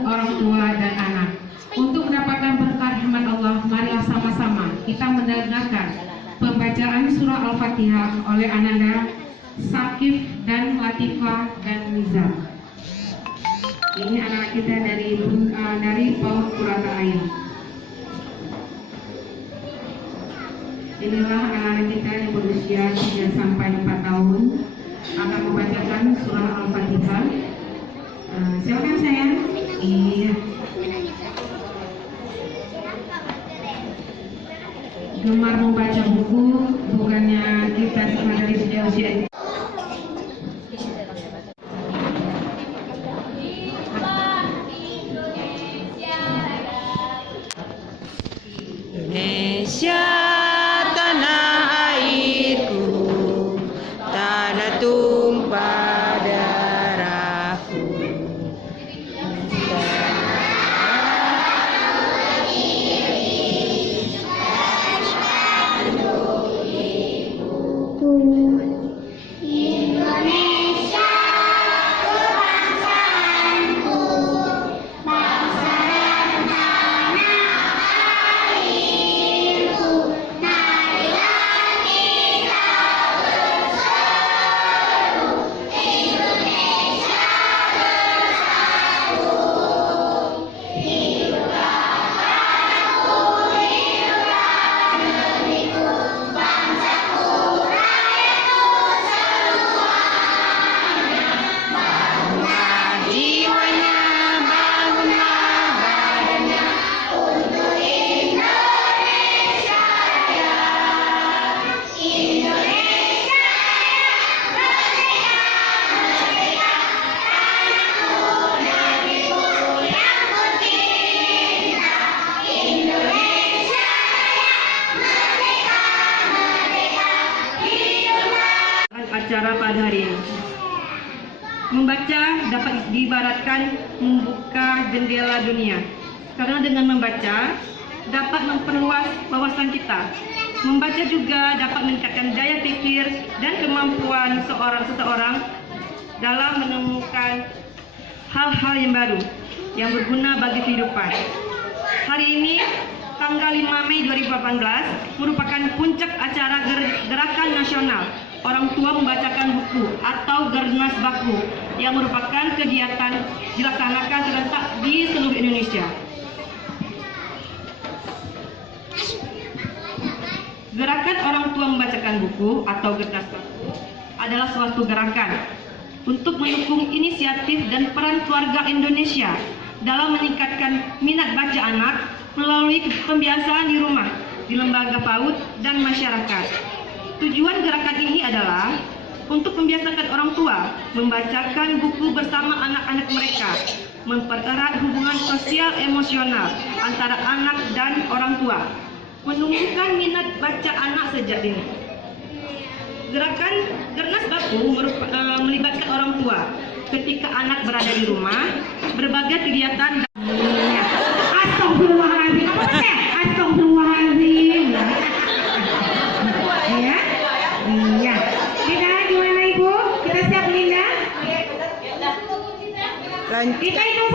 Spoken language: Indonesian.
orang tua, dan anak. Untuk mendapatkan berkah rahmat Allah, marilah sama-sama kita mendengarkan pembacaan surah Al-Fatihah oleh Ananda, Sakif, dan Latifah, dan Nizam. Ini anak kita dari PAUD Purata Ayu. Inilah anak-anak kita yang berusia 3 sampai 4 tahun akan membacakan surah Al-Fatihah. Silakan sayang. Iya. Gemar membaca buku, bukannya kita dari usia. Indonesia tanah airku, tanah tumpah darahku. Indonesia kebangsaanku, bangsa dan tanah airku. Marilah kita berseru, Indonesia bersatu. Hiduplah tanahku, hiduplah negeriku, bangsaku, rakyatku semuanya. Bangunlah jiwanya, bangunlah badannya, untuk Indonesia Raya. Indonesia Raya, merdeka, merdeka, tanahku, negeriku yang kucinta. Indonesia Raya, merdeka, merdeka, hiduplah. Acara pada hari ini. Membaca dapat diibaratkan membuka jendela dunia, karena dengan membaca dapat memperluas wawasan kita. Membaca juga dapat meningkatkan daya pikir dan kemampuan seseorang dalam menemukan hal-hal yang baru yang berguna bagi kehidupan. Hari ini, tanggal 5 Mei 2018, merupakan puncak acara Gerakan Nasional Orang Tua Membacakan Buku atau Gernas Baku, yang merupakan kegiatan dilaksanakan serentak di seluruh Indonesia. Gerakan Orang Tua Membacakan Buku atau Gernas Baku adalah suatu gerakan untuk mendukung inisiatif dan peran keluarga Indonesia dalam meningkatkan minat baca anak melalui pembiasaan di rumah, di lembaga PAUD, dan masyarakat. Tujuan gerakan ini adalah untuk membiasakan orang tua membacakan buku bersama anak-anak mereka, mempererat hubungan sosial emosional antara anak dan orang tua, menumbuhkan minat baca anak sejak dini. Gerakan Gernas Baku melibatkan orang tua ketika anak berada di rumah, berbagai kegiatan. Astagfirullahaladzim. Apa sih? Astagfirullahaladzim. Ya? Iya. Kita gimana Ibu? Kita siap Linda? Kita hitung